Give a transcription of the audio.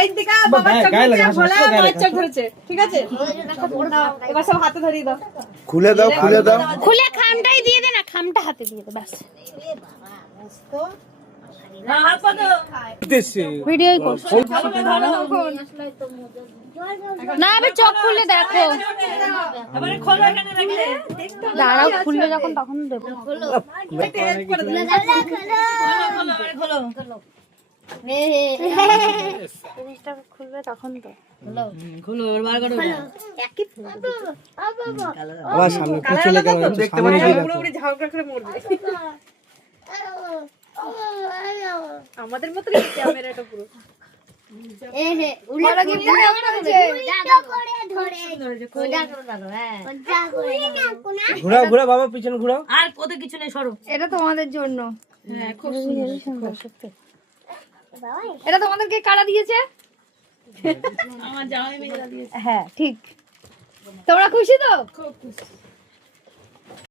বাইর দিকে বাবার চোখ ধরেছে, ভোলা মায়ের চোখ ধরেছে, ঠিক আছে? এবার সব হাতে ধরিয়ে দাও। খুলে দাও, খুলে দাও। খুলে খামটাই দিয়ে দে না, খামটা হাতে দিয়ে দে ব্যাস। ভিডিওই করছি না, আবার চোখ খুলে দেখো। দাঁড়াও, খুললে যখন তখন দেবো। জিনিসটা খুলবে তখন তো। আবার সামনে চলে গেল, দেখতে পাচ্ছি পুরোপুরি ঝগড়া করে মরবে। আমাদের মতো ক্যামেরাটা পুরো ঘুরাও ঘুরাও বাবা, পিছনে ঘুরাও। আর কত কিছু নেই, সরো। এটা তোমাদের জন্য। হ্যাঁ, খুব সুন্দর। এটা তোমাদেরকে কারা দিয়েছে? আমার জামাই মেয়েরা দিয়েছে। হ্যাঁ ঠিক। তোমরা খুশি তো? খুব খুশি।